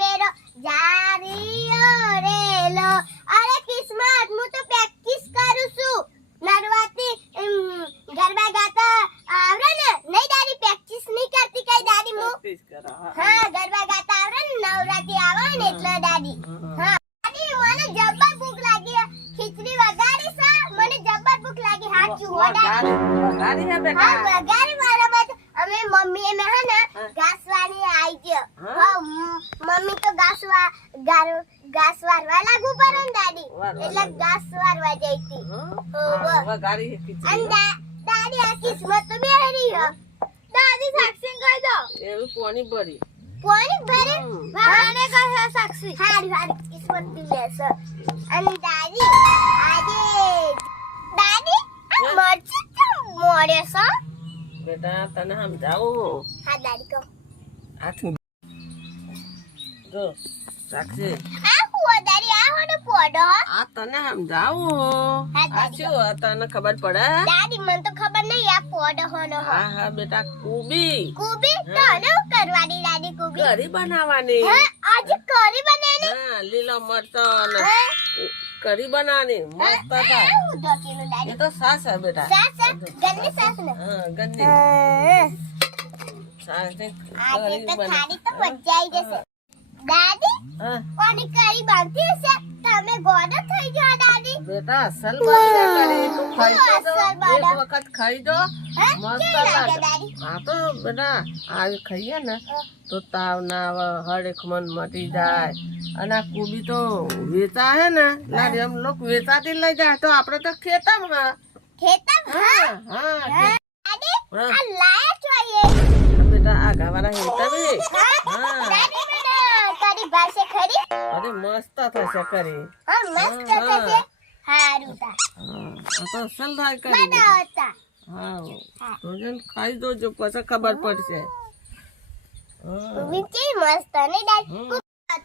मेरो जारियो रेलो अरे किस्मत मु तो प्रैक्टिस करू छु नरवाती गरबा गाता आवरे ने नहीं दादी प्रैक्टिस नहीं करती कई दादी मु हां गरबा गाता आवरे नवराती आवे ने એટલે દાદી हां દાદી મને જબ્બર ભૂખ લાગી ખીચડી વગાડી સા મને જબ્બર ભૂખ લાગી હાચું હો દાદી વગાડી હે બેટા हां વગાડી વાળા મત અમે મમ્મી મે હે ને ઘાસવાની आई गयो हां मम्मी तो घास वारवा लागू पर दादी એટલે ઘાસ વારવા જઈતી વગાડી હે ખીચડી અને દાદી આ કિસ્મત તો બેહરી હો દાદી સાક્ષી કહી દો એવું કોની ભરી કોની ભરે વાને કહે સાક્ષી હારી હારી કિસ્મત દી લેસ અને દાદી આજે દાદી મરચી તો મોડે છો બેટા તને સમજાવું હા દાદી કહો આ જો સાક્ષી આ હુઓ દાદી આ હોને પોડો આ તને સમજાવું આ શું આ તને ખબર પડે દાદી મને તો ખબર નહીં આ પોડો હોનો હા હા બેટા કુબી કુબી તો ને કરવાની દાદી કુબી કરી બનાવવાની હે આજે કરી બનાની હા લીલા મરચાં કરી બનાવવાની મસ્ત થાય હું દોકેલું એ દાદી તો સાસ હે બેટા સાસ ગંદી સાસ ને હા ગંદી સાસ ને આજે કરી તો બના ખાડી તો મજા આવી જશે દાદી હા કોની કરી બાંધી હશે તમે ગોડો થઈ ગયો દાદી બેટા અસલ બનશે કરી તું ખાઈ તો અસલ એક બને. વખત ખાઈ જો હે મસ્ત કેવી લાગે લાગે દાદી આ તો બેટા આ ખાઈએ ને તો તાવ ના આવે હરેક મન મટી જાય અને આ કુબી તો વેચા હે ને લાગે એમ લોકો વેચાતી લઈ જાય તો આપણે તો ખેતરમાં ખેતર હા હા દાદી હા. આ લાયા જોઈએ બેટા આ ગાવાના હેતા બી હા દાદી મને કરી ભાષે ખરી અરે મસ્ત થશે કરી હા મસ્ત હા. થશે હારું તા હા આ તો અસલ થાય કરી બનાવતા હા તો જન ખાઈ જોજો પછી ખબર પડશે હા વિચી મસ્ત ને દાદી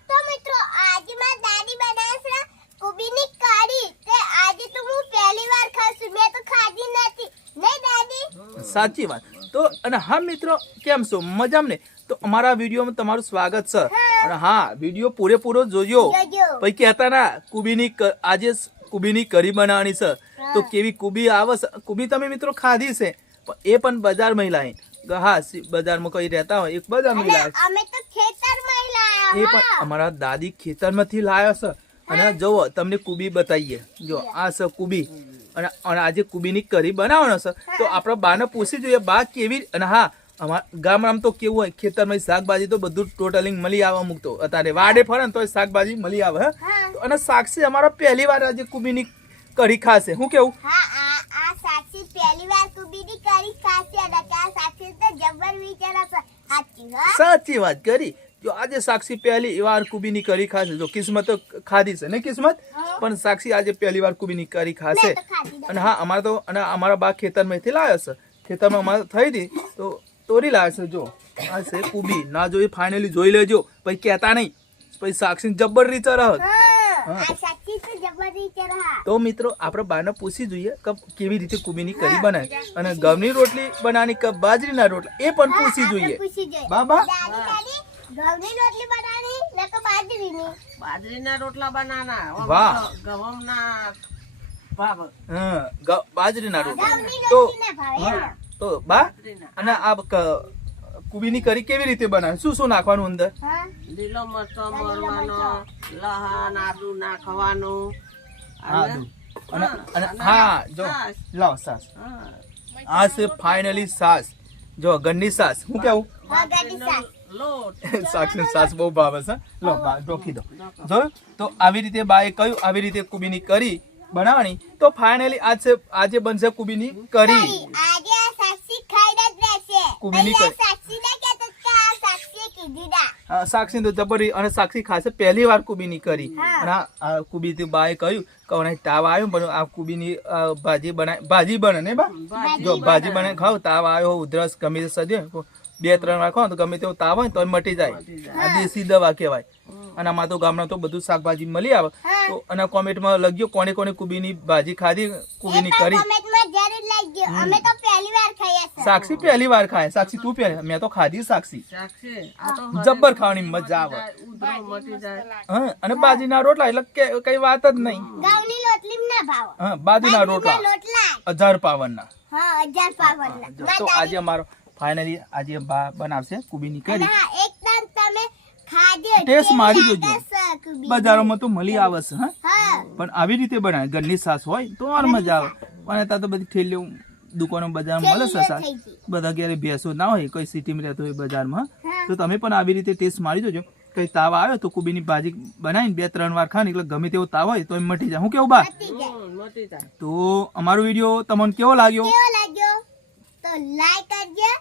તો મિત્રો આજે માં દાદી બનાવશે કુબીની કઢી તે આજે તો હું પહેલી વાર ખાશું મેં તો ખાધી નથી નહીં દાદી સાચી વાત તો અને હા મિત્રો કેમ છો મજામાં ને તો અમારા વિડીયોમાં તમારું સ્વાગત છે અને હા વિડીયો પૂરેપૂરો જોજો જોજો પછી કહેતા ના આજે કુબીની કરી બનાવવાની છે તો કેવી કુબી આવે છે કુબી તમે મિત્રો ખાધી છે પણ એ પણ બજારમાં લાવી હા બજારમાં કઈ રહેતા હોય એક બજારમાં લાવે અમે તો ખેતરમાં એ લાયા પણ અમારા દાદી ખેતરમાંથી લાવ્યા છે અને જુઓ તમને કુબી બતાવીએ જો આ છે કુબી અને આજે કુબીની કરી બનાવવાનો છે તો આપણે બાને પૂછી જોઈએ બા કેવી અને હા અમારા ગામડામાં તો કેવું હોય ખેતરમાં શાકભાજી તો બધું ટોટલિંગ મળી આવે અમુક તો અત્યારે વાડે ફરે ને તો શાકભાજી મળી આવે હે તો અને સાક્ષી અમારા પહેલી વાર આજે કુબીની કરી ખાશે શું કેવું હા આ સાક્ષી પહેલી વાર કુબીની કરી ખાશે અને આ સાક્ષી તો જબર વિચાર છે સાચી હા સાચી વાત કરી જો આજે સાક્ષી પહેલી વાર કુબીની કરી ખાશે જો કિસ્મત તો ખાધી છે ને કિસ્મત પણ સાક્ષી આજે પહેલી વાર કુબીની કરી ખાશે મેં તો ખાધી નથી. અને હા અમારા તો અને અમારા બા ખેતરમાંથી લાવ્યો છે ખેતરમાં અમારે થઈ હતી તો તોરી લાવે છે જો આ છે કુબી ના જોઈ ફાઇનલી જોઈ લેજો પછી કહેતા નહીં પછી સાક્ષી જબ્બર રીચર હત આ સાક્ષી તો જબર વિચાર હા તો મિત્રો આપણે બાને પૂછી જોઈએ કે કેવી રીતે કુબીની કરી બનાવે અને ઘઉંની રોટલી બનાવવાની કે બાજરીના રોટલા એ પણ પૂછી જોઈએ પૂછી જોઈએ બાબા દાદી દાદી ઘઉંની રોટલી બનાવવાની ને તો બાજરીની બાજરીના રોટલા બનાના વાહ. ગવમના ભાવ હા બાજરીના રોટલા ઘઉંની તો રોટલી ના ભાવે એમ. તો બા અને આ કુબીની કરી કેવી રીતે બનાવે શું શું નાખવાનું અંદર હા લીલો મરચો મોરવાનો લહણ આદુ નાખવાનું આદુ. અને હા જો લાવ સાસ હા. આ છે ફાઇનલી સાસ જો ગંડી સાસ હું કેવું વગાડી શાક લોટ સાક્ષી સાસ બહુ ભાવે છે લો બા ઢોકી દો જો તો આવી રીતે બાએ કહ્યું આવી રીતે કુબીની કરી બનાવવાની તો ફાઇનલી આજે બનશે કુબીની કરી આજે આ સાક્ષી ખાઈ જ રહેશે કુબીની અહીંયા કરી. સાક્ષી ને કહેતો કે આ સાક્ષીએ કીધું ના સાક્ષી તો જબરી અને સાક્ષી ખાશે પહેલી વાર કુબીની કરી હા. અને આ કુબી થી બાએ કહ્યું કે મને તાવ આવ્યો પણ આ કુબીની ભાજી બને ને બા જો ભાજી બને ખાવ તાવ આવ્યો ઉધરસ ગમે તે સજે 2-3 વાર ખાવ તો ગમે તેવો તાવ હોય તો મટી જાય આ દેશી દવા કહેવાય અને આમાં તો ગામમાં તો બધું શાકભાજી મળી આવે હા. તો અને કોમેન્ટમાં લખજો કોને કોને કુબીની ભાજી ખાધી કુબીની કરી કોમેન્ટમાં જરૂર લખજો. અમે તો પહેલી વાર ખાઈએ છે. સાક્ષી પહેલી વાર ખાય સાક્ષી તું પહેલી મેં તો ખાધી સાક્ષી સાક્ષી આ તો જબ્બર ખાવાની મજા આવે ઉધરો મટી જાય હા અને બાજીના રોટલા એટલે કઈ વાત જ નહીં ઘઉંની રોટલી ના ભાવ. હા બાજરીના રોટલા રોટલા 1000 પાવનના હા 1000 પાવરના. તો આજે અમારો ફાઇનલી આજે બા બનાવશે કુબીની કરી ના એકદમ તમે ખાજો. ટેસ્ટ મારી જોજો. ટેસ્ટ કુબી. બજારોમાં તો મળી આવે છે હા હા પણ આવી રીતે બનાવે ઘરની સાસ હોય તો ઓર મજા આવે પણ ત્યાં તો બધી ઠેલીઓ દુકાનો બજારમાં મળે છે સાસ થઈ ગઈ. બધા ક્યારે ભેંસો ના હોય કોઈ સિટીમાં રહેતો હોય બજારમાં હા. તો તમે પણ આવી રીતે ટેસ્ટ મારી જોજો કઈ તાવ આવ્યો તો કુબીની ભાજી બનાવીને 2-3 વાર ખાને એટલે ગમે તેવો તાવ હોય તો એમ મટી જાય હું કેવું બા પતી જાય. મટી જાય તો અમારો વિડીયો તમને કેવો લાગ્યો કેવો લાગ્યો તો લાઈક કરજો,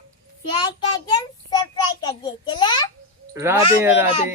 શેર કરજો, સબસ્ક્રાઇબ કરજો. ચલો રાધે રાધે